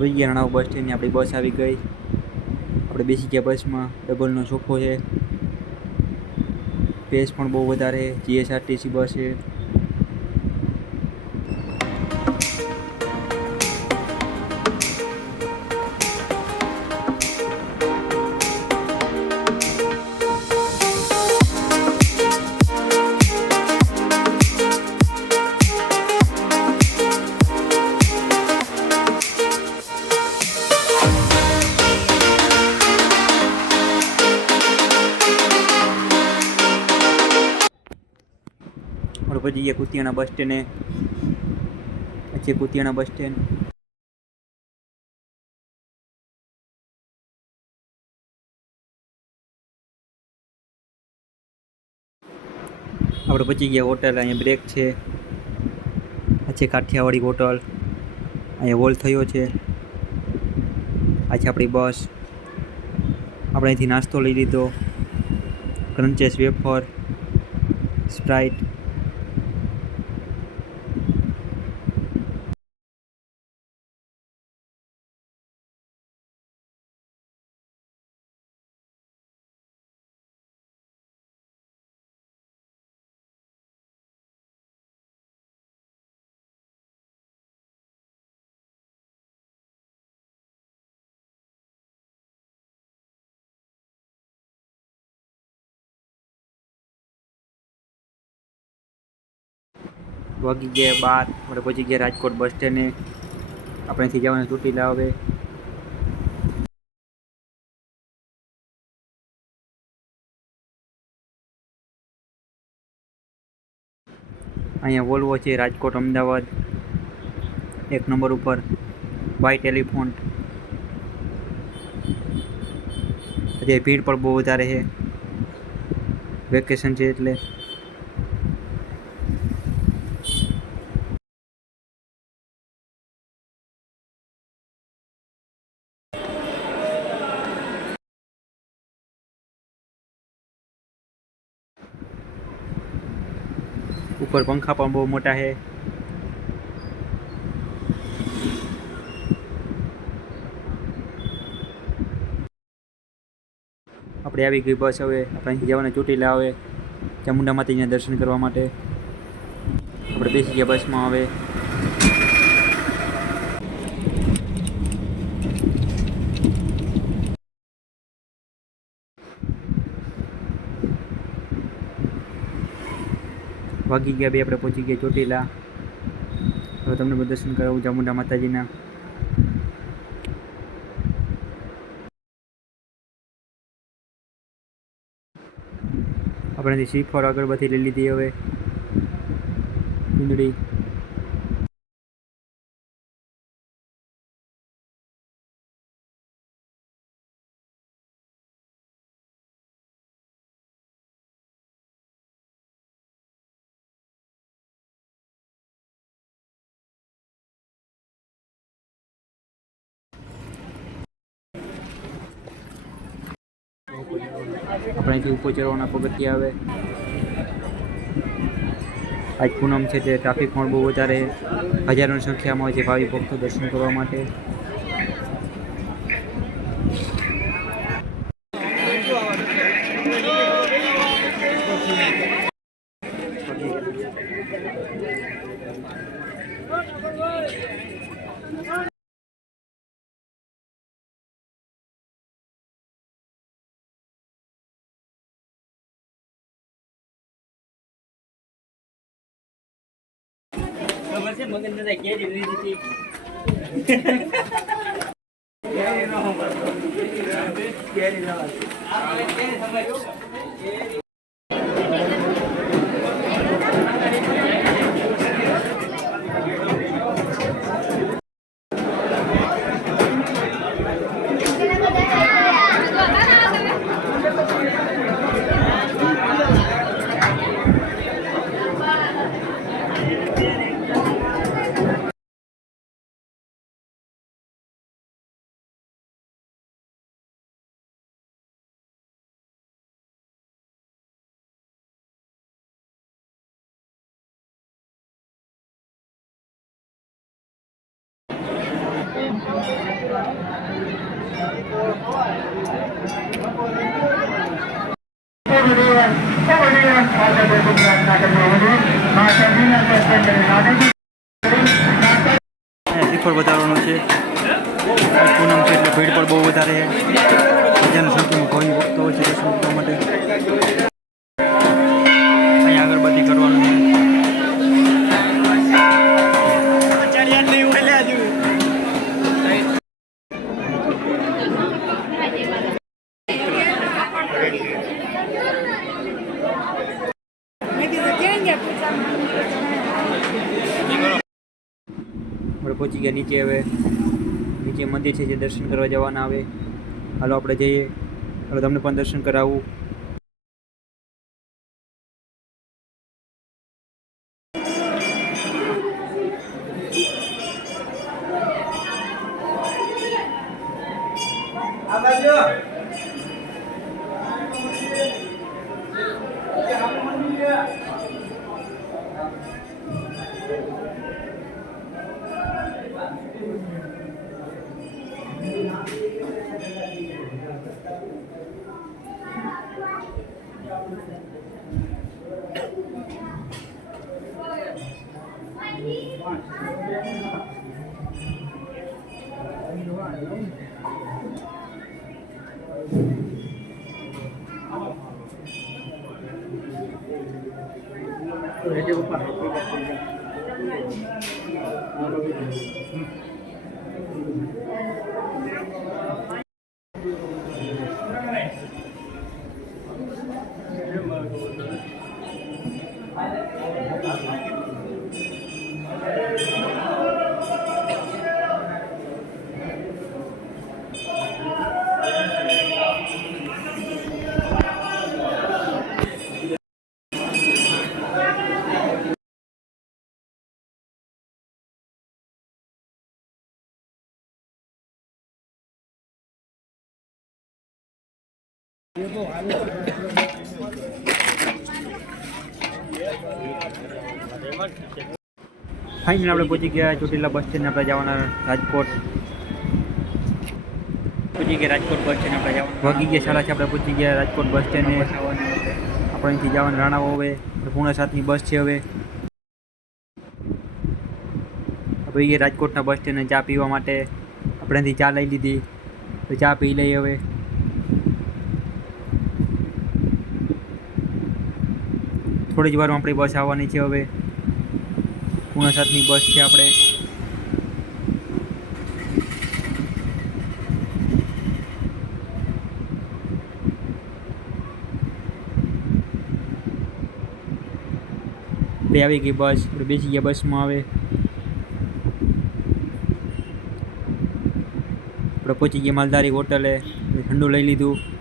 વિજ્ઞાનણા બસ સ્ટેન્ડની આપણી બસ આવી ગઈ. આપણે બેસી ગયા બસમાં. ડબલનો સોફો છે. સ્પેસ પણ બહુ વધારે. જીએસઆરટીસી બસ છે. આપણે પછી ગયા કુતિયાણા બસ સ્ટેન્ડે. પછી કુતિયાણા બસ સ્ટેન્ડ. આપણે પછી ગયા હોટલ. અહીંયા બ્રેક છે. આ છે કાઠિયાવાડી હોટલ. અહીંયા હોલ થયો છે. આ છે આપણી બસ. આપણે અહીંથી નાસ્તો લઈ લીધો. ક્રન્ચેસ વેફર, સ્પ્રાઇટ. વાગી ગયા 12. આપણે પહોંચી ગયા રાજકોટ બસ સ્ટેન્ડે. આપણે અહીંથી જવાનું ચોટીલા હવે. અહીંયા વોલ્વો છે રાજકોટ અમદાવાદ 1 નંબર ઉપર. White elephant. અત્યારે ભીડ પણ બહુ વધારે છે. વેકેશન છે એટલે. ઉપર પંખા પણ બહુ મોટા છે. આપણે આવી ગઈ બસ હવે. આપણે અહીંથી જવાના ચોટીલા આવે ચામુંડા માતાજીના દર્શન કરવા માટે. આપણે બેસી ગયા બસમાં હવે. વાગી ગયા 2. આપણે પહોંચી ગયા ચોટીલા. હવે તમને બધું દર્શન કરાવું ચામુંડા માતાજીના. આપણે શ્રીફળ અગરબત્તી લઈ લીધી હવે. ચૂંદડી. આપણે અહીંથી ઉપર ચડવાના પગથિયા આવે. આજ પૂનમ છે તે ટ્રાફિક પણ બહુ વધારે. હજારોની સંખ્યામાં હોય છે ભાવિ ભક્તો દર્શન કરવા માટે. ખબર છે મગન દાદા કેરી લીધી હતી. અહીંયા શ્રીફળ વધારવાનું છે. પૂનમ છે એટલે ભીડ પણ બહુ વધારે છે. બધાની સંખ્યામાં ઘણી ભક્તો હોય છે દર્શન કરવા માટે. અહીંયા અગરબત્તી કરવાનું છે. આપણે પહોંચી ગયા નીચે. હવે નીચે મંદિર છે જે દર્શન કરવા જવાના આવે. હાલો આપણે જઈએ. હાલો તમને પણ દર્શન કરાવું. ફાઇનલ આપણે પહોંચી ગયા ચોટીલા બસ સ્ટેન્ડ. આપણે જવાના રાજકોટ. પહોંચી ગયા રાજકોટ બસ સ્ટેન્ડ. આપણે જવાનું વાગી ગયા 6:30. આપણે પહોંચી ગયા રાજકોટ બસ સ્ટેન્ડે. આપણે અહીંથી જવાનું રાણાઓ. હવે 6:45ની બસ છે. હવે આપણે ગયા રાજકોટના બસ સ્ટેન્ડે ચા પીવા માટે. આપણે અહીંથી ચા લઈ લીધી. તો ચા પી લઈએ. હવે થોડી જ વારમાં આપણી બસ આવવાની છે. હવે 6:45ની બસ છે. આપણે બે આવી ગઈ બસ. આપણે બેસી ગયા બસમાં. હવે આપણે પહોંચી ગયા માલધારી હોટલે. ઠંડુ લઈ લીધું.